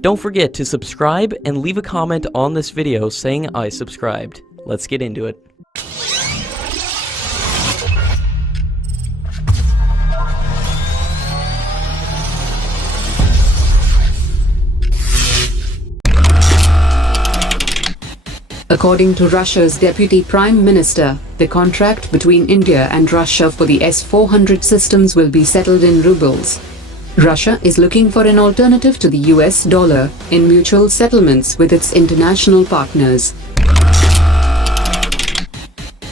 Don't forget to subscribe and leave a comment on this video saying I subscribed. Let's get into it. According to Russia's Deputy Prime Minister, the contract between India and Russia for the S-400 systems will be settled in rubles. Russia is looking for an alternative to the US dollar in mutual settlements with its international partners.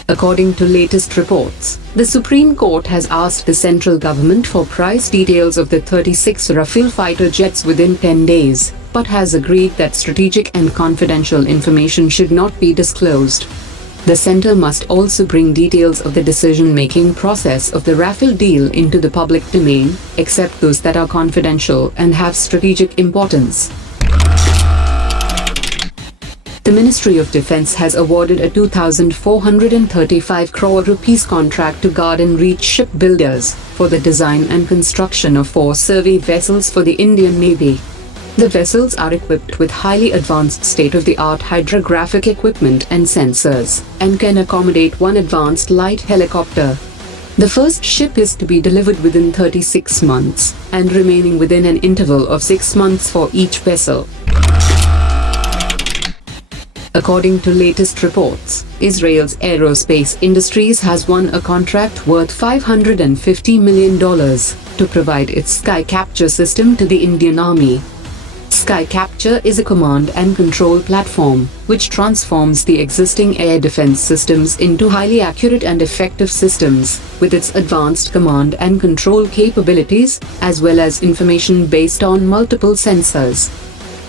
According to latest reports, the Supreme Court has asked the central government for price details of the 36 Rafale fighter jets within 10 days, but has agreed that strategic and confidential information should not be disclosed. The center must also bring details of the decision-making process of the Rafale deal into the public domain, except those that are confidential and have strategic importance. The Ministry of Defense has awarded a 2,435 crore rupees contract to Garden Reach Shipbuilders for the design and construction of 4 survey vessels for the Indian Navy. The vessels are equipped with highly advanced state-of-the-art hydrographic equipment and sensors, and can accommodate 1 advanced light helicopter. The first ship is to be delivered within 36 months, and remaining within an interval of 6 months for each vessel. According to latest reports, Israel's aerospace industries has won a contract worth $550 million to provide its Sky Capture system to the Indian Army. Sky Capture is a command and control platform, which transforms the existing air defense systems into highly accurate and effective systems, with its advanced command and control capabilities, as well as information based on multiple sensors.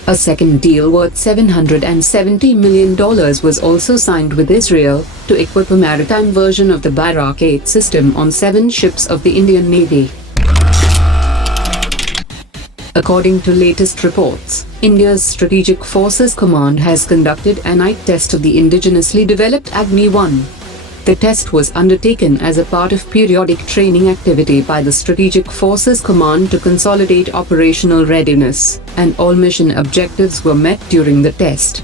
A second deal worth $770 million was also signed with Israel to equip a maritime version of the Barak 8 system on 7 ships of the Indian Navy. According to latest reports, India's Strategic Forces Command has conducted a night test of the indigenously developed Agni-1. The test was undertaken as a part of periodic training activity by the Strategic Forces Command to consolidate operational readiness, and all mission objectives were met during the test.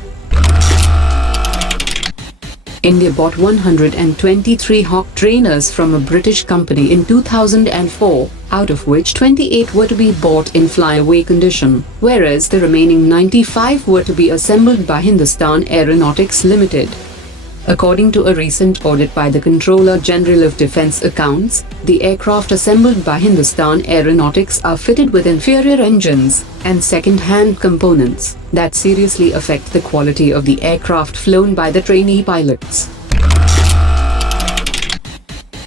India bought 123 Hawk trainers from a British company in 2004, out of which 28 were to be bought in flyaway condition, whereas the remaining 95 were to be assembled by Hindustan Aeronautics Limited. According to a recent audit by the Controller General of Defence Accounts, the aircraft assembled by Hindustan Aeronautics are fitted with inferior engines and second-hand components that seriously affect the quality of the aircraft flown by the trainee pilots.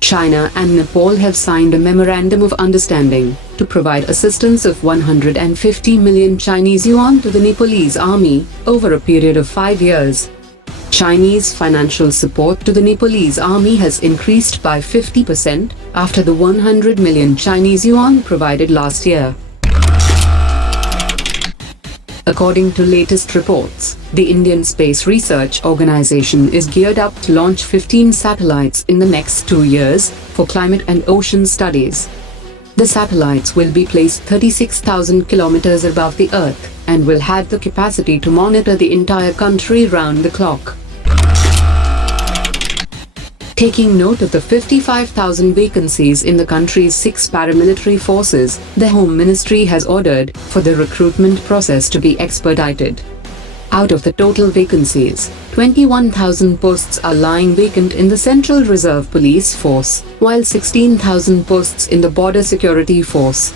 China and Nepal have signed a memorandum of understanding to provide assistance of 150 million Chinese yuan to the Nepalese army over a period of 5 years. Chinese financial support to the Nepalese army has increased by 50% after the 100 million Chinese yuan provided last year. According to latest reports, the Indian Space Research Organisation is geared up to launch 15 satellites in the next 2 years for climate and ocean studies. The satellites will be placed 36,000 kilometers above the Earth and will have the capacity to monitor the entire country round the clock. Taking note of the 55,000 vacancies in the country's 6 paramilitary forces, the Home Ministry has ordered for the recruitment process to be expedited. Out of the total vacancies, 21,000 posts are lying vacant in the Central Reserve Police Force, while 16,000 posts in the Border Security Force.